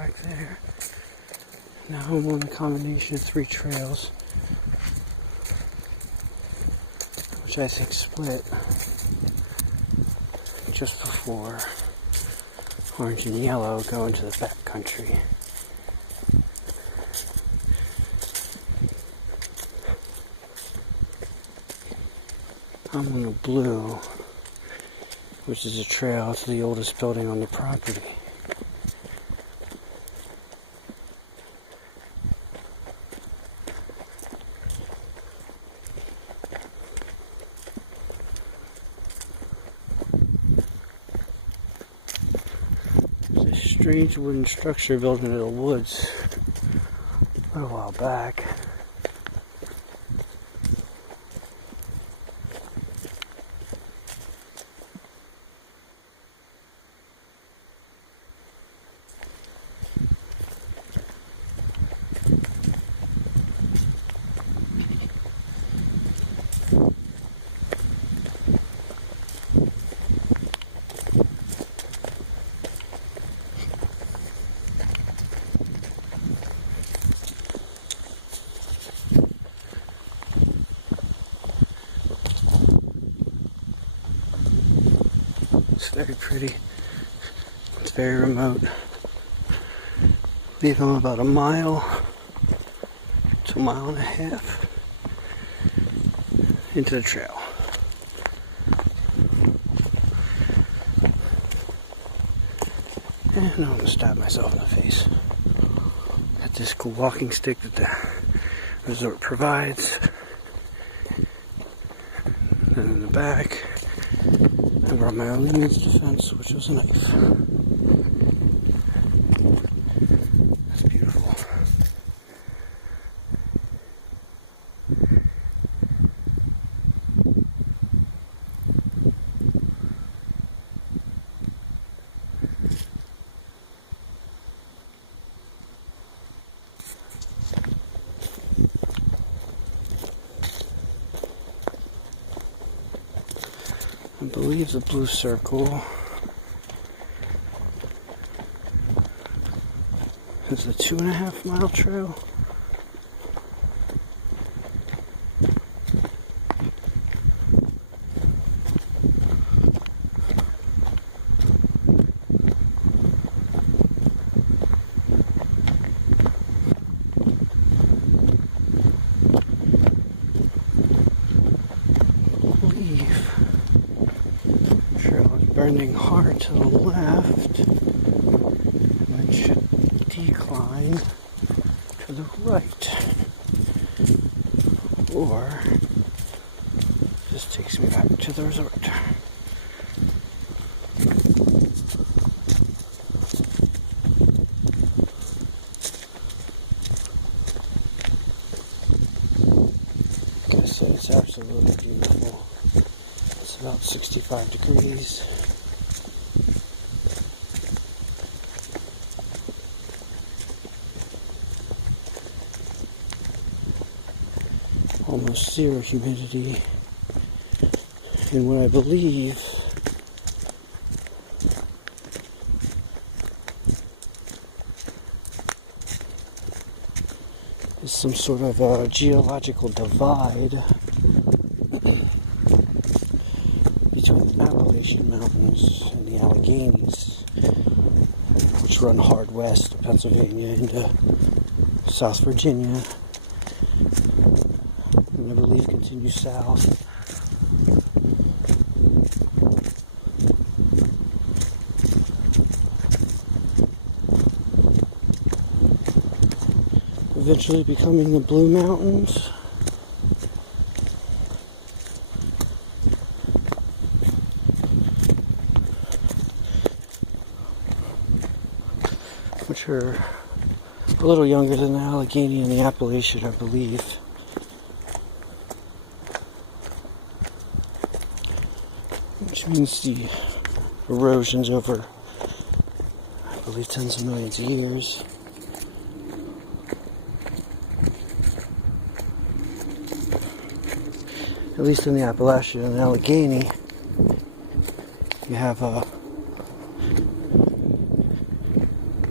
back there. Now I'm on a combination of 3 trails, which I think split just before orange and yellow go into the back country. I'm on the blue, which is a trail to the oldest building on the property. There's a strange wooden structure built into the woods a while back. It's very pretty. It's very remote. I believe I'm about a mile to a mile and a half into the trail. And I'm going to stab myself in the face. Got this cool walking stick that the resort provides. And in the back, I brought my only means of defense, which was a knife. That's beautiful. I believe the blue circle is a 2.5 mile trail. Burning hard to the left, and then should decline to the right, or just takes me back to the resort. Like I said, it's absolutely beautiful. It's about 65 degrees. Almost zero humidity, and what I believe is some sort of a geological divide between the Appalachian Mountains and the Alleghenies, which run hard west of Pennsylvania into South Virginia. And I believe continue south. Eventually becoming the Blue Mountains. Which are a little younger than the Allegheny and the Appalachian, I believe. Which means the erosion's over, I believe, tens of millions of years. At least in the Appalachian and Allegheny, you have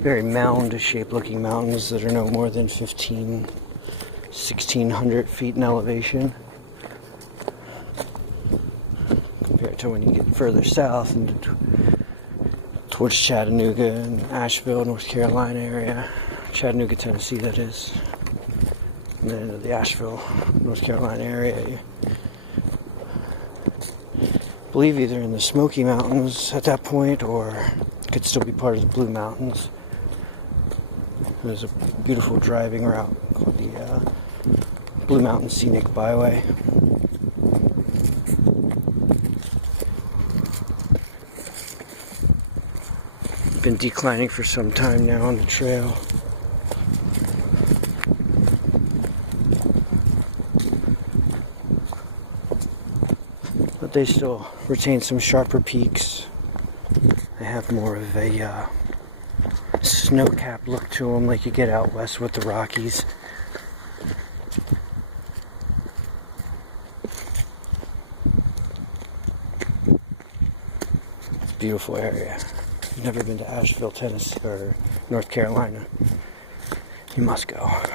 very mound-shaped looking mountains that are no more than 1,600 feet in elevation. Compared to when you get further south into towards Chattanooga and Asheville, North Carolina area. Chattanooga, Tennessee, that is. And then into the Asheville, North Carolina area. I believe either in the Smoky Mountains at that point, or could still be part of the Blue Mountains. There's a beautiful driving route called the Blue Mountain Scenic Byway. Been declining for some time now on the trail. But they still retain some sharper peaks. They have more of a snow-capped look to them, like you get out west with the Rockies. It's a beautiful area. If you've never been to Asheville, Tennessee, or North Carolina, you must go. I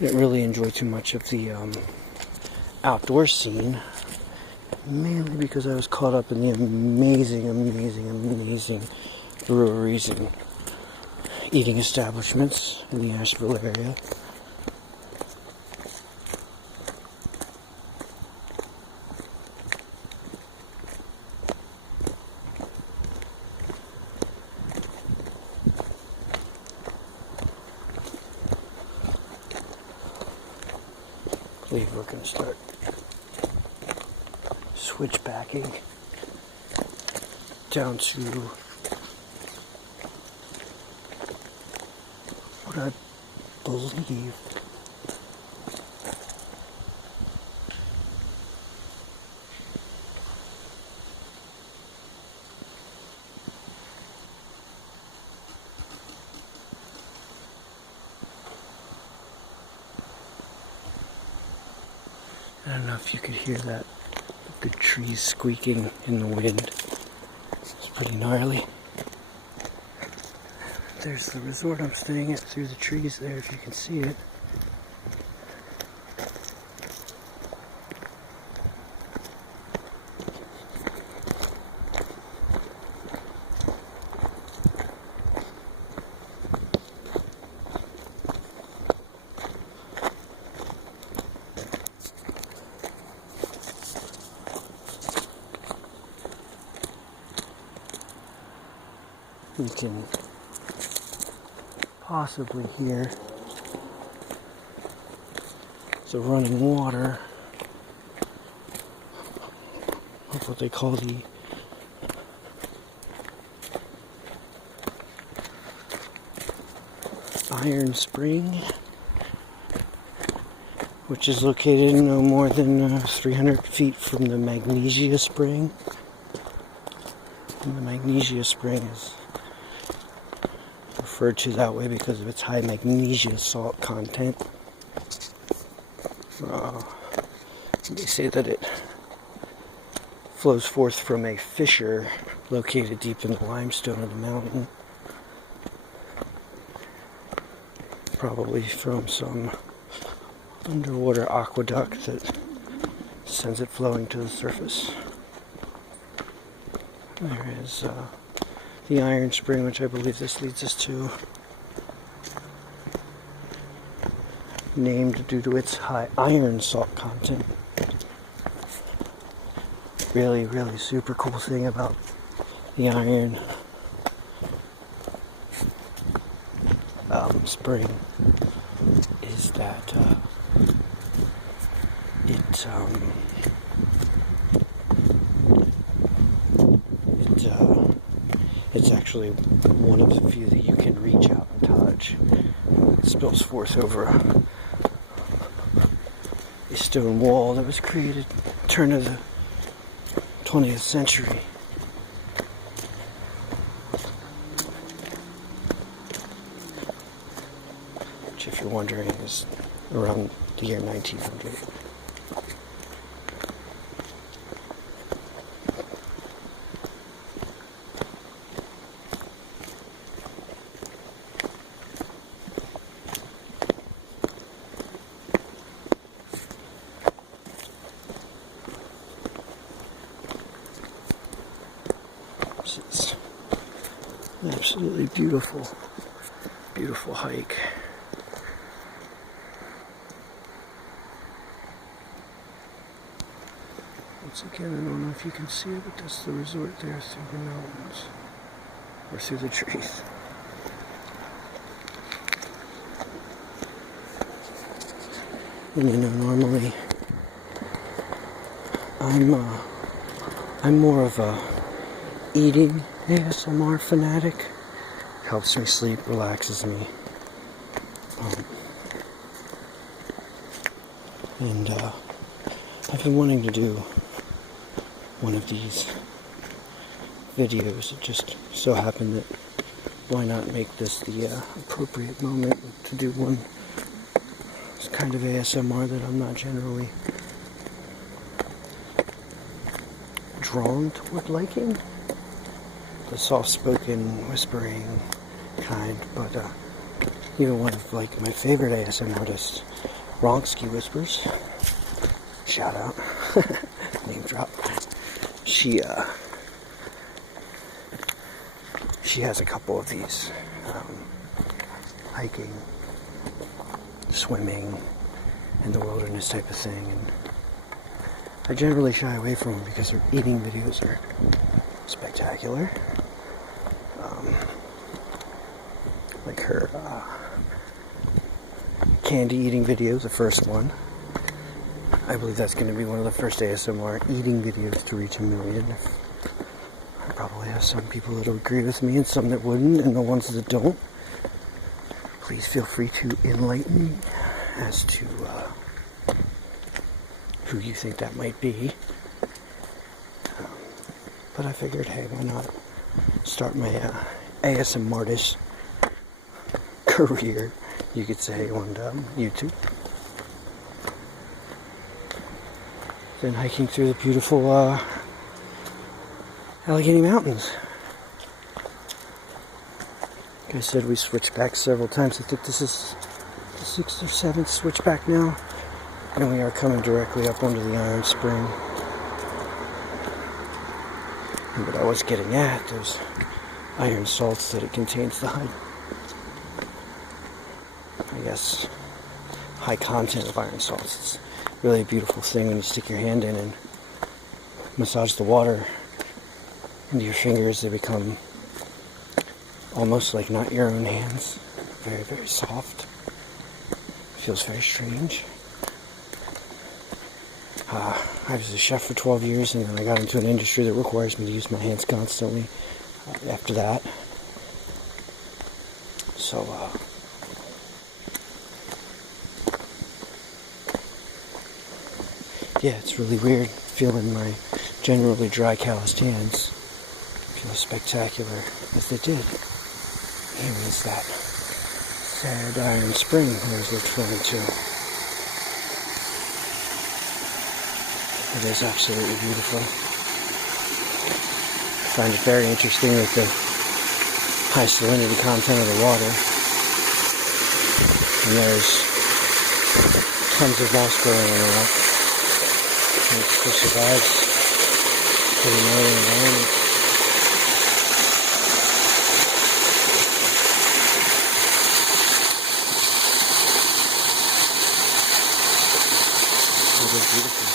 didn't really enjoy too much of the outdoor scene, mainly because I was caught up in the amazing breweries and eating establishments in the Asheville area. I believe we're going to start switchbacking down to what I believe I don't know if you could hear that. The trees squeaking in the wind. It's pretty gnarly. There's the resort I'm staying at through the trees there, if you can see it. You can possibly hear the running water of what they call the Iron Spring, which is located no more than 300 feet from the Magnesia Spring. And the Magnesia Spring is referred to that way because of its high magnesia salt content. They say that it flows forth from a fissure located deep in the limestone of the mountain, probably from some underwater aqueduct that sends it flowing to the surface. There is the Iron Spring, which I believe this leads us to, named due to its high iron salt content. Really, really super cool thing about the Iron Spring is that it's actually one of the few that you can reach out and touch. It spills forth over a stone wall that was created turn of the 20th century. Which, if you're wondering, is around the year 1900. This is an absolutely beautiful, beautiful hike. Once again, I don't know if you can see it, but that's the resort there through the mountains, or through the trees. And you know, normally I'm more of a eating ASMR fanatic. Helps me sleep, relaxes me. And I've been wanting to do one of these videos. It just so happened that why not make this the appropriate moment to do one. It's kind of ASMR that I'm not generally drawn toward liking. The soft-spoken, whispering kind, but even one of like my favorite ASMR artists, Ronski Whispers. Shout out, name drop. She has a couple of these hiking, swimming, in the wilderness type of thing, and I generally shy away from them because her eating videos are spectacular. Like her candy eating video, the first one. I believe that's going to be one of the first ASMR eating videos to reach 1 million. I probably have some people that will agree with me and some that wouldn't, and the ones that don't, please feel free to enlighten me as to who you think that might be. But I figured, hey, why not start my ASMR artist career, you could say, on YouTube. Then hiking through the beautiful Allegheny Mountains. Like I said, we switched back several times. I think this is the 6th or 7th switchback now. And we are coming directly up onto the Iron Spring. And what I was getting at, those iron salts that it contains, the high, I guess, high content of iron salts. It's really a beautiful thing when you stick your hand in and massage the water into your fingers. They become almost like not your own hands. Very, very soft. Feels very strange. I was a chef for 12 years, and then I got into an industry that requires me to use my hands constantly after that. So, yeah, it's really weird feeling my generally dry, calloused hands feel spectacular as they did. Here is that sad Iron Spring I was referring to. It is absolutely beautiful. I find it very interesting with the high salinity content of the water. And there's tons of moss growing on the rock. And it still survives pretty northern environment. It is beautiful.